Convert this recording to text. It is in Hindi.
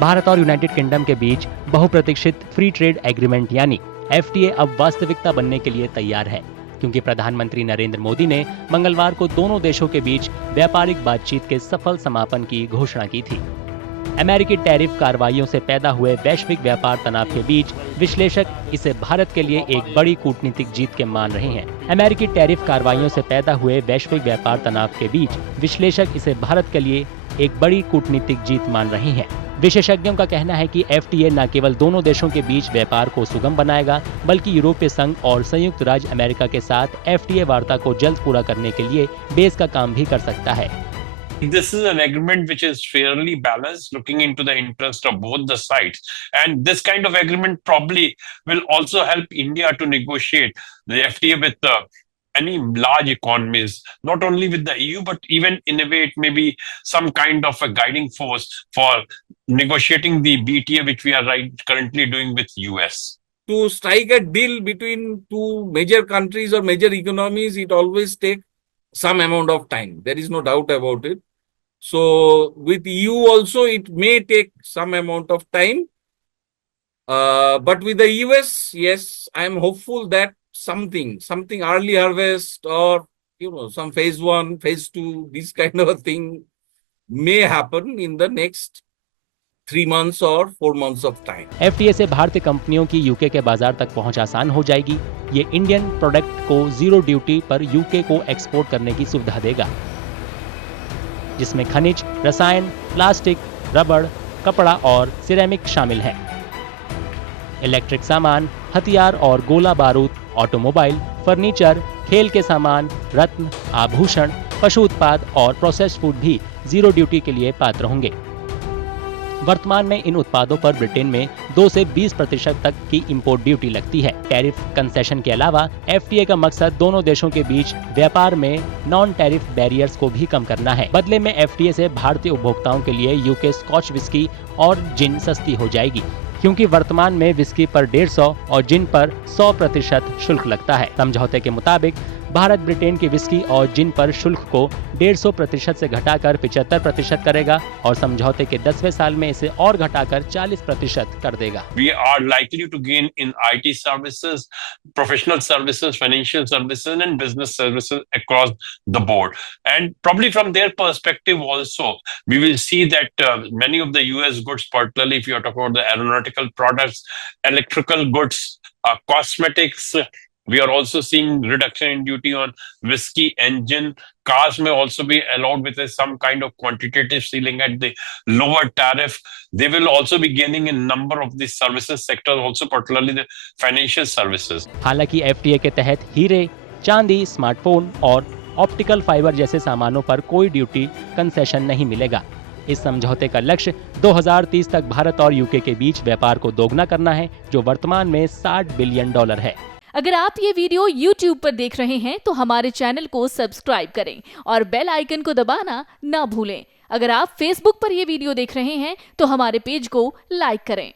भारत और यूनाइटेड किंगडम के बीच बहुप्रतीक्षित फ्री ट्रेड एग्रीमेंट यानी FTA अब वास्तविकता बनने के लिए तैयार है, क्योंकि प्रधानमंत्री नरेंद्र मोदी ने मंगलवार को दोनों देशों के बीच व्यापारिक बातचीत के सफल समापन की घोषणा की थी। अमेरिकी टैरिफ कार्रवाइयों से पैदा हुए वैश्विक व्यापार तनाव के बीच विश्लेषक इसे भारत के लिए एक बड़ी कूटनीतिक जीत के मान रहे हैं। अमेरिकी टैरिफ कार्रवाइयों से पैदा हुए वैश्विक व्यापार तनाव के बीच विश्लेषक इसे भारत के लिए एक बड़ी कूटनीतिक जीत मान रहे हैं। विशेषज्ञों का कहना है कि FTA न केवल दोनों देशों के बीच व्यापार को सुगम बनाएगा, बल्कि यूरोपीय संघ और संयुक्त राज्य अमेरिका के साथ FTA वार्ता को जल्द पूरा करने के लिए बेस का काम भी कर सकता है। This is an agreement which is fairly balanced, looking into the interest of both the sides. And this kind of agreement probably will also help India to negotiate the FTA with any large economies, not only with the EU, but even in a way it may be some kind of a guiding force for negotiating the BTA, which we are currently doing with US. To strike a deal between two major countries or major economies, it always takes some amount of time. There is no doubt about it. So with EU also, it may take some amount of time. But with the US, yes, I am hopeful that something early harvest or, some phase 1, phase 2, this kind of a thing may happen in the next 3 months or 4 months of time. FTA से भारतीय कंपनियों की यूके के बाजार तक पहुंच आसान हो जाएगी। ये इंडियन प्रोडक्ट को जीरो ड्यूटी पर यूके को एक्सपोर्ट करने की सुविधा देगा, जिसमें खनिज, रसायन, प्लास्टिक, रबड़, कपड़ा और सिरेमिक शामिल है। इलेक्ट्रिक सामान, हथियार और गोला बारूद, ऑटोमोबाइल, फर्नीचर, खेल के सामान, रत्न, आभूषण, पशु उत्पाद और प्रोसेस्ड फूड भी जीरो ड्यूटी के लिए पात्र होंगे। वर्तमान में इन उत्पादों पर ब्रिटेन में 2 से 20% तक की इंपोर्ट ड्यूटी लगती है। टैरिफ कंसेशन के अलावा FTA का मकसद दोनों देशों के बीच व्यापार में नॉन टैरिफ बैरियर्स को भी कम करना है। बदले में FTA से भारतीय उपभोक्ताओं के लिए यूके स्कॉच विस्की और जिन सस्ती हो जाएगी, क्योंकि वर्तमान में विस्की पर 150 और जिन पर 100% शुल्क लगता है। समझौते के मुताबिक भारत ब्रिटेन की विस्की और जिन पर शुल्क को 150% से घटाकर 75% करेगा और समझौते के 10वें साल में इसे और घटाकर 40% कर देगा। We are likely to gain in IT services, professional services, financial services and business services across the board. And probably from their perspective also, we will see that many of the US goods, particularly if you are talking about the aeronautical products, electrical goods, cosmetics, we are also seeing reduction in duty on whiskey and gin. Cars may also be allowed with some kind of quantitative ceiling at the lower tariff. They will also be gaining in number of the services sector, also particularly the financial services. हालांकि FTA के तहत हीरे, चांदी, स्मार्टफोन और ऑप्टिकल फाइबर जैसे सामानों पर कोई ड्यूटी कंसेशन नहीं मिलेगा। इस समझौते का लक्ष्य 2030 तक भारत और यूके के बीच व्यापार को दोगुना करना है, जो वर्तमान में $60 बिलियन है। अगर आप ये वीडियो YouTube पर देख रहे हैं तो हमारे चैनल को सब्सक्राइब करें और बेल आइकन को दबाना ना भूलें। अगर आप Facebook पर ये वीडियो देख रहे हैं तो हमारे पेज को लाइक करें।